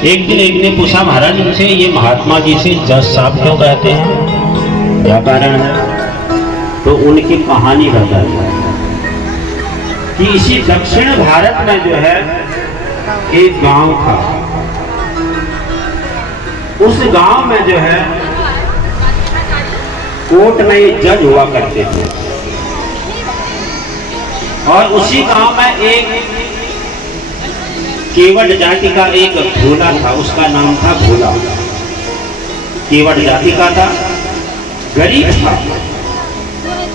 एक दिन एक ने पूछा, महाराज इनसे ये महात्मा जी से जज साहब क्यों कहते हैं, क्या कारण है? तो उनकी कहानी बताई कि इसी दक्षिण भारत में जो है एक गांव था। उस गांव में जो है कोर्ट में ये जज हुआ करते थे और उसी गांव में एक केवट जाति का एक भोला था, उसका नाम था भोला। केवट जाति का था, गरीब था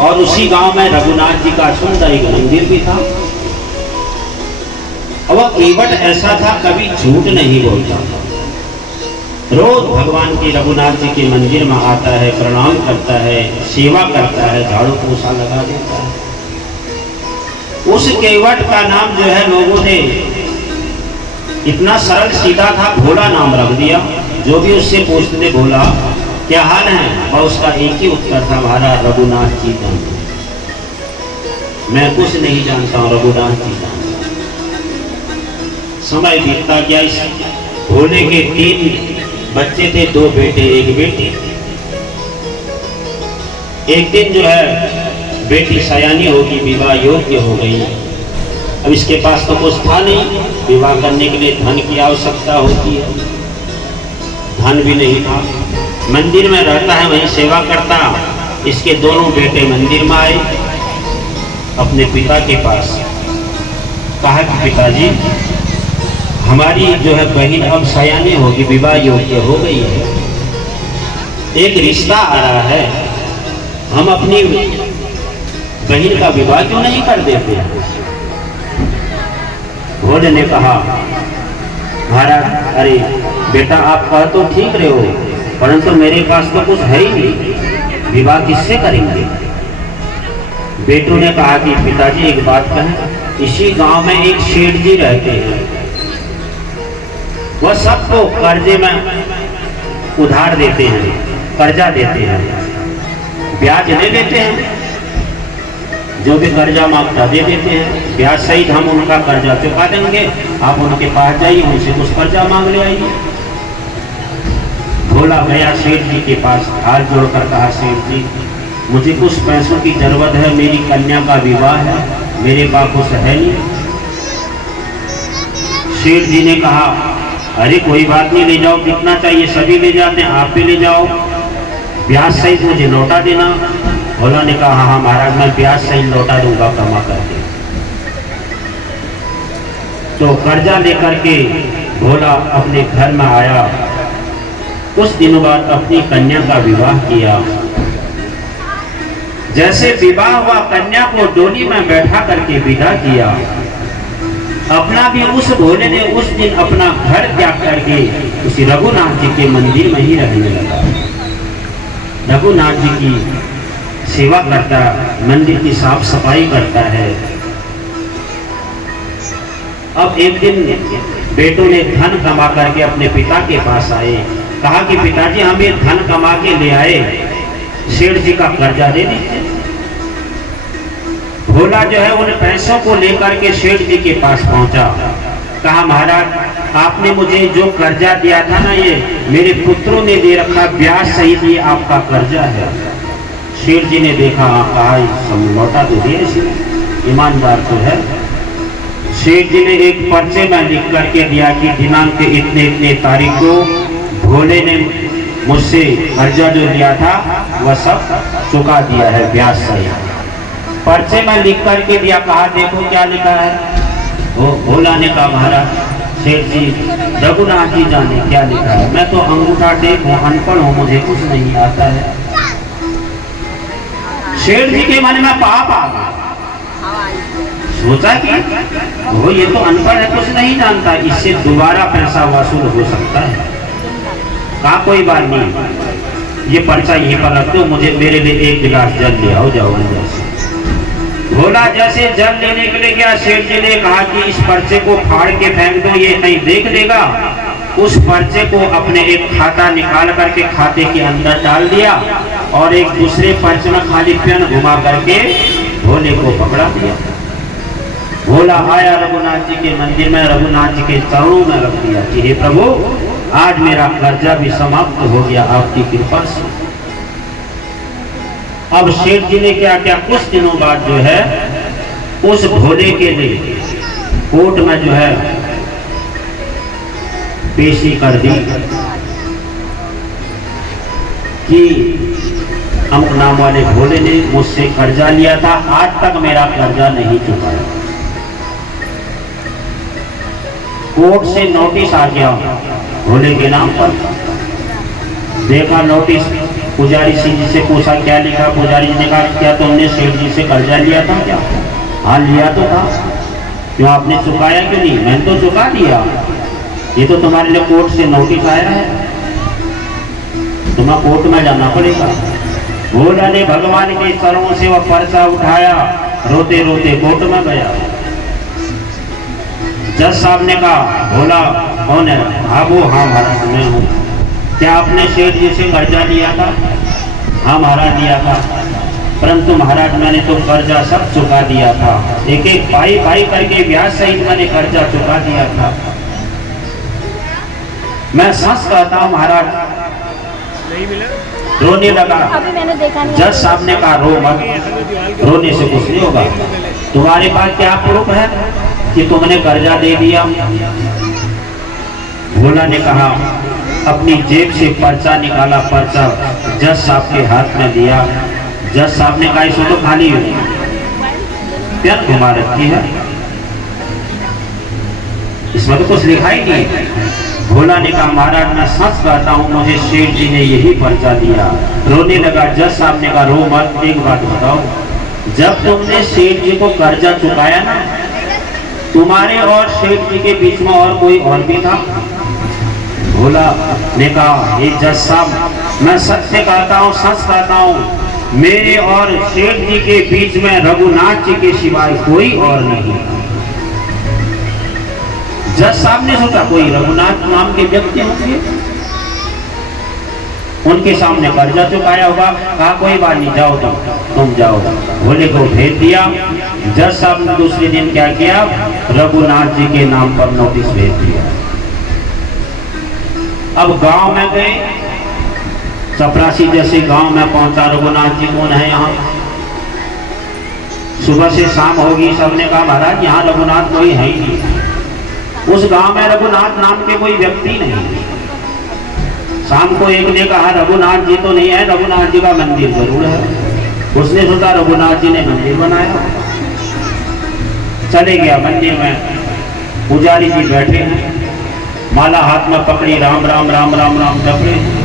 और उसी गांव में रघुनाथ जी का सुंदर एक मंदिर भी था। और वह केवट ऐसा था, कभी झूठ नहीं बोलता था। रोज भगवान के रघुनाथ जी के मंदिर में आता है, प्रणाम करता है, सेवा करता है, झाड़ू पोछा लगा देता है। उस केवट का नाम जो है लोगों ने इतना सरल सीधा था, भोला नाम रख दिया। जो भी उससे पूछते भोला क्या हाल है, और उसका एक ही उत्तर था, हमारा रघुनाथ जी जानते, मैं कुछ नहीं जानता हूँ, रघुनाथ जी जानते। समय बीतता गया। इस भोले के 3 बच्चे थे, 2 बेटे 1 बेटी। एक दिन जो है बेटी सयानी होगी, विवाह योग्य हो गई। अब इसके पास तो कुछ था नहीं, विवाह करने के लिए धन की आवश्यकता होती है, धन भी नहीं था। मंदिर में रहता है, वहीं सेवा करता। इसके दोनों बेटे मंदिर में आए अपने पिता के पास, कहा कि पिताजी हमारी जो है बहन अब सयानी होगी, विवाह योग्य हो गई है, एक रिश्ता आ रहा है, हम अपनी बहन का विवाह क्यों नहीं कर देते? भोले ने कहा, महाराज अरे बेटा आप कह तो ठीक रहे हो, परंतु मेरे पास तो कुछ है ही नहीं, विवाह किससे करेंगे? बेटों ने कहा कि पिताजी एक बात कहें, इसी गांव में एक सेठ जी रहते हैं, वह सबको कर्जे में उधार देते हैं, कर्जा देते हैं, ब्याज ले लेते हैं, जो भी कर्जा मांगता दे देते हैं, ब्याज सहित हम उनका कर्जा चुका देंगे, आप उनके पास जाइए, उनसे कुछ कर्जा मांग ले आइए। भोला गया सेठ जी के पास, हाथ जोड़कर कहा, सेठ जी मुझे कुछ पैसों की जरूरत है, मेरी कन्या का विवाह है, मेरे पास कुछ है नहीं। सेठ जी ने कहा, अरे कोई बात नहीं, ले जाओ, कितना चाहिए? सभी ले जाते हैं, आप भी ले जाओ, ब्याज सहित मुझे लौटा देना। भोला ने कहा, हाँ महाराज मैं ब्याज सहित लौटा दूंगा कमा करके। तो कर्जा लेकर के भोला अपने घर में आया। कुछ दिनों बाद अपनी कन्या का विवाह किया। जैसे विवाह हुआ, कन्या को डोली में बैठा करके विदा किया। अपना भी उस भोले ने उस दिन अपना घर त्याग करके उसी रघुनाथ जी के मंदिर में ही रहने लगा। रघुनाथ जी की सेवा करता, मंदिर की साफ सफाई करता है। अब एक दिन बेटों ने धन कमा करके अपने पिता के पास आए, कहा कि पिताजी हम ये धन कमा के ले आए, सेठ जी का कर्जा दे दीजिए। भोला जो है उन पैसों को लेकर के सेठ जी के पास पहुंचा, कहा महाराज आपने मुझे जो कर्जा दिया था ना, ये मेरे पुत्रों ने दे रखा, ब्याज सहित ये आपका कर्जा है। सेठ जी ने देखा, कहा लौटा तो दिए, ईमानदार तो है। सेठ जी ने एक पर्चे में लिख करके दिया कि दिनांक के इतने इतने तारीख को भोले ने मुझसे कर्जा जो लिया था वह सब चुका दिया है ब्याज सहित। पर्चे में लिख करके दिया, कहा देखो क्या लिखा है। वो भोला ने कहा, महाराज सेठ जी रघुनाथ जी जाने क्या लिखा है, मैं तो अंगूठा टेक हूँ, अनपढ़ हूँ, मुझे कुछ नहीं आता है। सेठ जी के मन में पाप आ गया, सोचा कि वो ये तो अनपढ़ है, कुछ नहीं जानता, इससे दोबारा पैसा वसूल हो सकता है। कहा कोई बात नहीं, ये पर्चा यहीं पर रख दो, मुझे मेरे लिए 1 गिलास जल ले आओ, जाओ अंदर से। भोला जैसे जल लेने के लिए गया, सेठ जी ने कहा कि इस पर्चे को फाड़ के फेंक दो, ये कहीं देख लेगा। उस पर्चे को अपने एक खाता निकाल करके खाते के अंदर डाल दिया और एक दूसरे पर्चे में खाली पेन घुमा करके भोले को पकड़ा दिया। भोला आया रघुनाथ जी के मंदिर में, रघुनाथ जी के चरणों में रख दिया कि हे प्रभु, आज मेरा कर्जा भी समाप्त हो गया आपकी कृपा से। अब सेठ जी ने क्या क्या, कुछ दिनों बाद जो है उस भोले के लिए कोर्ट में जो है पेशी कर दी कि अमुक नाम वाले भोले ने मुझसे कर्जा लिया था, आज तक मेरा कर्जा नहीं चुकाया। कोर्ट से नोटिस आ गया भोले के नाम पर। देखा नोटिस, पुजारी सिंह जी से पूछा क्या लिखा। पुजारी जी ने कहा क्या तुमने सेठ जी से कर्जा लिया था क्या? हाँ लिया तो था। क्यों आपने चुकाया क्यों नहीं? मैंने तो चुका दिया, ये तो तुम्हारे लिए कोर्ट से नोटिस आया है, तुम्हें कोर्ट में जाना पड़ेगा। भोला ने भगवान के चरणों से वह पर्चा उठाया, रोते रोते कोर्ट में गया। जज साहब ने कहा भोला कौन है? हाँ वो, हाँ महाराज मैं हूँ। क्या आपने सेठ जी से कर्जा लिया था? हाँ महाराज लिया था, परंतु महाराज मैंने तो कर्जा सब चुका दिया था, एक एक पाई पाई करके ब्याज सहित मैंने कर्जा चुका दिया था। मैं सच कहता हूँ महाराज, नहीं मिला, रोने लगा। अभी मैंने देखा नहीं। जज साहब ने कहा रो मत, रोने से कुछ नहीं होगा। तुम्हारे पास क्या प्रूफ है कि तुमने कर्जा दे दिया? भोला ने कहा अपनी जेब से पर्चा निकाला, पर्चा जज साहब के हाथ में दिया। जज साहब ने कहा इसमें तो खाली पेन घुमा रखी है, इसमें तो कुछ लिखा ही नहीं। भोला ने कहा महाराज मैं सच कहता हूँ, मुझे सेठ जी ने यही पर्चा दिया। रोने लगा। जज साहब ने कहा रो मत, एक बात बताओ, जब तुमने सेठ जी को कर्जा चुकाया ना, तुम्हारे और सेठ जी के बीच में और कोई और भी था? भोला ने कहा ये जज साहब मैं सत्य कहता हूँ, सच कहता हूँ, मेरे और सेठ जी के बीच में रघुनाथ जी के सिवाय कोई और नहीं। जज साहब ने सोचा कोई रघुनाथ नाम के व्यक्ति होंगे, उनके सामने कर्जा चुकाया होगा। कहा कोई बात नहीं, जाओ तुम जाओ। भोले को भेज दिया। जज साहब ने दूसरे दिन क्या किया, रघुनाथ जी के नाम पर नोटिस भेज दिया। अब गांव में गए, चपरासी जैसे गांव में पहुंचा, रघुनाथ जी कौन है यहाँ? सुबह से शाम होगी, सबने कहा महाराज यहाँ रघुनाथ कोई है ही नहीं, उस गांव में रघुनाथ नाम के कोई व्यक्ति नहीं। शाम को एक ने कहा रघुनाथ जी तो नहीं है, रघुनाथ जी का मंदिर जरूर है। उसने सोचा रघुनाथ जी ने मंदिर बनाया, चले गया मंदिर में। पुजारी जी बैठे हैं, माला हाथ में पकड़ी, राम राम राम राम राम जप रहे हैं।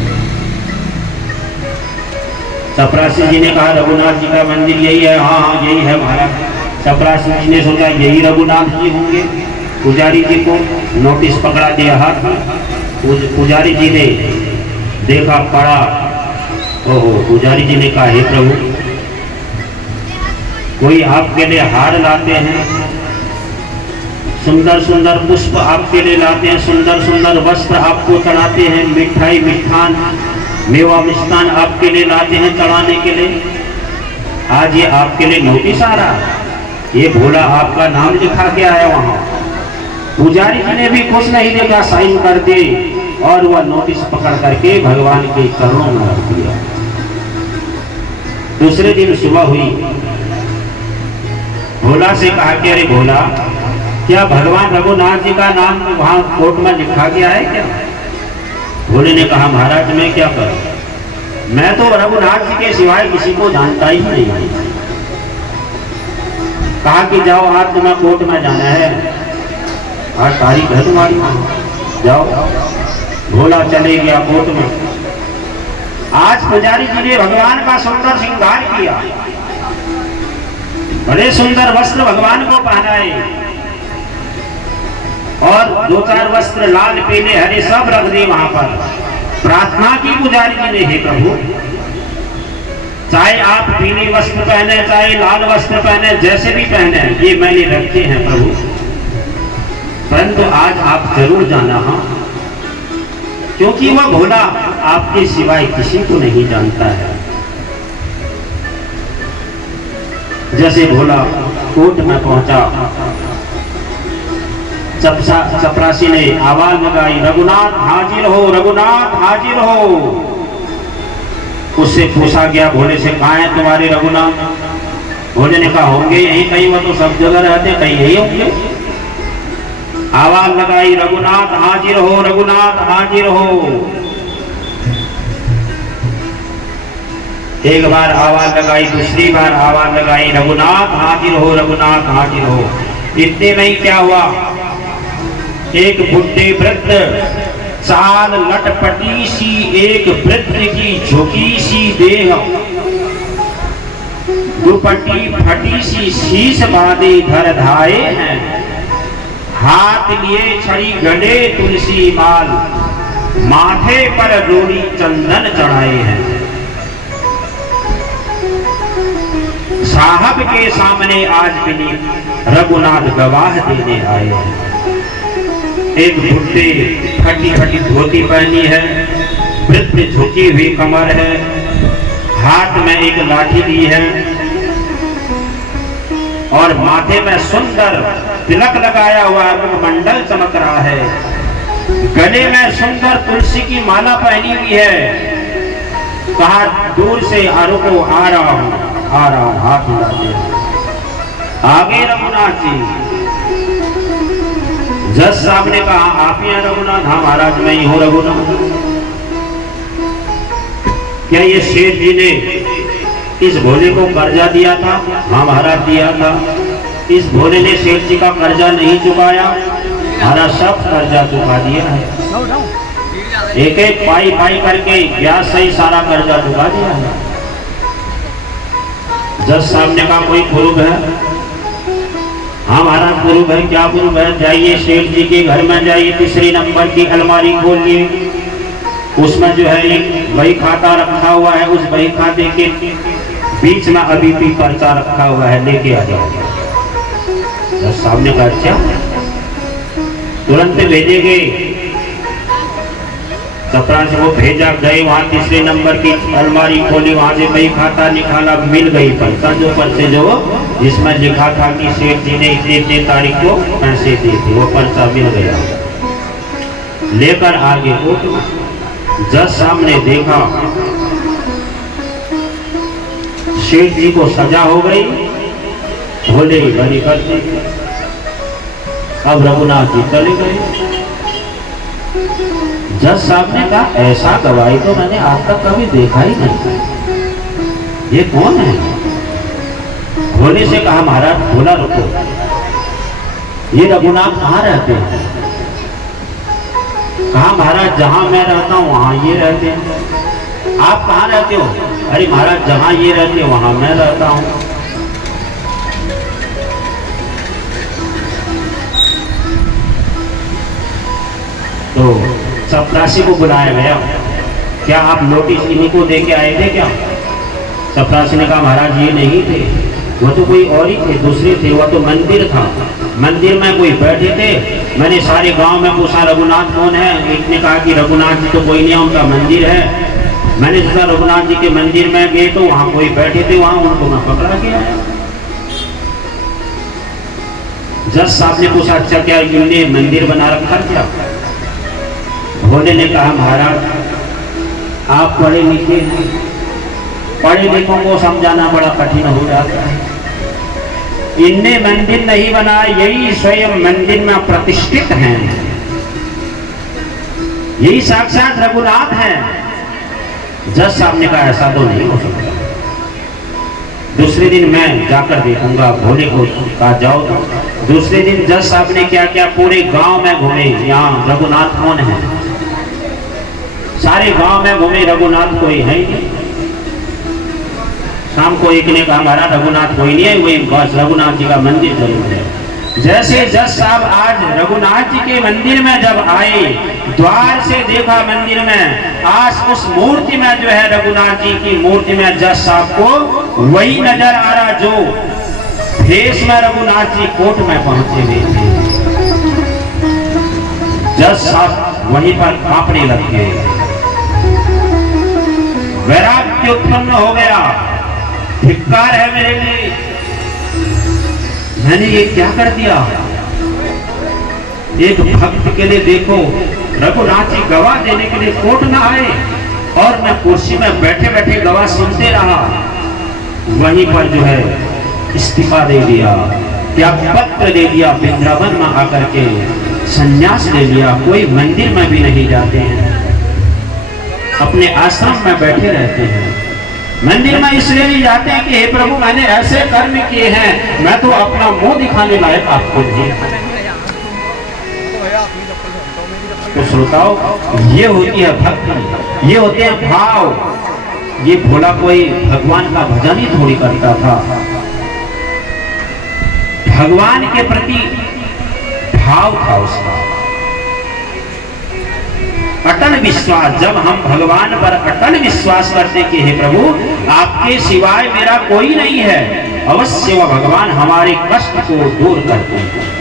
चपरासी जी ने कहा रघुनाथ जी का मंदिर यही है? हाँ हाँ यही है महाराज। चपरासी जी ने सोचा यही रघुनाथ जी होंगे। पुजारी जी को नोटिस पकड़ा दिया हाथ में। पुजारी जी ने देखा, पढ़ा। ओहो, पुजारी जी ने कहा हे प्रभु, कोई आपके लिए हार लाते हैं, सुंदर सुंदर पुष्प आपके लिए लाते हैं, सुंदर सुंदर वस्त्र आपको चढ़ाते हैं, मिठाई मिष्ठान मेवा मिष्ठान आपके लिए लाते हैं चढ़ाने के लिए। आज ये आपके लिए नोटिस आ रहा है, ये भोला आपका नाम लिखा के आया वहां। पुजारी जी ने भी कुछ नहीं देखा, साइन कर दी और वह नोटिस पकड़ करके भगवान के चरणों में रख दिया। दूसरे दिन सुबह हुई, भोला से कहा कि अरे भोला, क्या भगवान रघुनाथ जी का नाम वहां कोर्ट में लिखा गया है क्या? भोले ने कहा महाराज मैं क्या करूं, मैं तो रघुनाथ जी के सिवाय किसी को जानता ही नहीं। कहा कि जाओ आज तुम्हें कोर्ट में जाना है, आज तारीख है तुम्हारी, जाओ। भोला चले गया कोर्ट में। आज पुजारी जी ने भगवान का सुंदर श्रृंगार किया, बड़े सुंदर वस्त्र भगवान को पहनाए और दो चार वस्त्र लाल पीले हरे सब रख दिए वहां पर। प्रार्थना की पुजारी जी ने, हे प्रभु, चाहे आप पीले वस्त्र पहने चाहे लाल वस्त्र पहने, जैसे भी पहने, ये मैंने रखे हैं प्रभु, परंतु आज आप जरूर जाना। हाँ, क्योंकि वह भोला आपके सिवाय किसी को नहीं जानता है। जैसे भोला कोर्ट में पहुंचा, चपरासी ने आवाज लगाई, रघुनाथ हाजिर हो, रघुनाथ हाजिर हो। उससे पूछा गया भोले से, कहाँ है तुम्हारे रघुनाथ? भोले ने कहा होंगे यहीं कहीं, वो तो सब जगह रहते, कहीं यही होंगे। आवाज लगाई, रघुनाथ हाजिर हो, रघुनाथ हाजिर हो। एक बार आवाज लगाई, दूसरी बार आवाज लगाई, रघुनाथ हाजिर हो, रघुनाथ हाजिर हो। इतने में ही क्या हुआ, एक बुढ़े वृद्ध, चाल लटपटी सी एक वृद्ध की झुकी सी देह, दुपट्टी फटी सी शीश बांधे धर धाये हैं, हाथ लिए छड़ी गले तुलसी माल, माथे पर रोड़ी चंदन चढ़ाए हैं। साहब के सामने आज भी रघुनाथ गवाह देने आए हैं। एक बुढ़े फटी फटी धोती पहनी है, वृद्ध झुकी हुई कमर है, हाथ में एक लाठी ली है और माथे में सुंदर तिलक लगाया हुआ मुखमंडल चमक रहा है, गले में सुंदर तुलसी की माला पहनी हुई है। कहा दूर से रुको, आ रहा हूं, आ रहा हूं, हाथ मिलाते आगे रघुनाथ जी। जज साहब ने कहा, आप ही हैं रघुनाथ? हाँ महाराज मैं ही हूं रघुनाथ। क्या ये शेठ जी ने इस भोले को कर्जा दिया था? हाँ महाराज दिया था। इस भोले ने सेठ जी का कर्जा नहीं चुकाया? महाराज सब कर्जा चुका दिया है, एक एक पाई पाई करके ब्याज सही सारा कर्जा चुका दिया है। जज साहब ने कहा, कोई प्रूफ है? हाँ महाराज प्रूफ है। क्या प्रूफ है? जाइए सेठ जी के घर में जाइए, तीसरी नंबर की अलमारी खोलिए, उसमें जो है एक बही खाता रखा हुआ है, उस बही खाते के बीच में अभी भी पर्चा रखा हुआ है, लेके आ जाओ। जज साहब ने कहा अच्छा, तुरंत भेजे गए। चपरासी को भेजा, गए वहां तीसरे नंबर की अलमारी खोली, वहां से बही खाता निकाला, मिल गई पर्चा, जो पर्चे जो जिसमें लिखा था कि सेठ जी ने इतने तारीख को पैसे दिए थे, वो पर्चा मिल गया। लेकर आगे कोर्ट, जज साहब ने देखा सेठ जी को सजा हो गई, भोले बरी कर दी। अब रघुनाथ जी चले गए। जज साहब ने कहा, ऐसा गवाही तो मैंने आज तक कभी देखा ही नहीं, ये कौन है? भोले से कहा, महाराज भोला रुको, ये रघुनाथ कहाँ रहते हैं? कहा महाराज जहां मैं रहता हूं वहां ये रहते हैं। आप कहाँ रहते हो? अरे महाराज जहां ये रहते हो वहां मैं रहता हूं। तो चपरासी को बुलाया गया, क्या आप नोटिस इन्हीं को दे के आए थे क्या? चपरासी ने कहा, महाराज ये नहीं थे, वो तो कोई और ही थे, दूसरे थे, वो तो मंदिर था, मंदिर में कोई बैठे थे, मैंने सारे गांव में पूछा रघुनाथ कौन है, एक ने कहा कि रघुनाथ जी तो कोई नहीं, उनका मंदिर है। मैंने सोचा रघुनाथ जी के मंदिर में गए तो वहां कोई बैठे थे, वहां उनको मैं पकड़ा गया। जज साहब ने पूछा, अच्छा क्या इन्होंने मंदिर बना रखा क्या? भोले ने कहा, महाराज आप पढ़े लिखे हैं, पढ़े लिखों को समझाना बड़ा कठिन हो जाता है। इनने मंदिर नहीं बनाया, यही स्वयं मंदिर में प्रतिष्ठित हैं, यही साक्षात रघुनाथ हैं। जज साहब ने कहा, ऐसा तो नहीं हो सकता, दूसरे दिन मैं जाकर देखूंगा। भोले को कहा जाओ। दूसरे दिन जज साहब ने क्या किया, पूरे गांव में घूमे, यहाँ रघुनाथ कौन है, सारे गांव में घूमे, रघुनाथ कोई है नहीं। शाम को एक ने कहा, हमारा रघुनाथ कोई नहीं है, वही बस रघुनाथ जी का मंदिर जरूर है। जैसे जज साहब आज रघुनाथ जी के मंदिर में जब आए, द्वार से देखा मंदिर में, आज उस मूर्ति में जो है रघुनाथ जी की मूर्ति में जज साहब को वही नजर आ रहा जो भेष में रघुनाथ जी कोर्ट में पहुंचे हुए थे। जज साहब वहीं पर कांपने लग गए, वैराग्य उत्पन्न हो गया, धिक्कार है मेरे लिए, मैंने ये क्या कर दिया? एक भक्त के लिए देखो रघुनाथ जी गवाह देने के लिए कोर्ट ना आए और मैं कुर्सी में बैठे बैठे गवाह सुनते रहा, वहीं पर जो है इस्तीफा दे दिया, त्याग पत्र दे दिया, वृंदावन में आकर के संन्यास ले लिया। कोई मंदिर में भी नहीं जाते हैं, अपने आश्रम में बैठे रहते हैं। मंदिर में इसलिए नहीं जाते हैं कि हे प्रभु मैंने ऐसे कर्म किए हैं, मैं तो अपना मुंह दिखाने लायक आपको नहीं। तो श्रोताओ, ये होती है भक्ति, ये होते हैं भाव। ये भोला कोई भगवान का भजन ही थोड़ी करता था, भगवान के प्रति भाव था उसका, अटल विश्वास। जब हम भगवान पर अटल विश्वास करते कि हे प्रभु आपके सिवाय मेरा कोई नहीं है, अवश्य वह भगवान हमारे कष्ट को दूर करते हैं।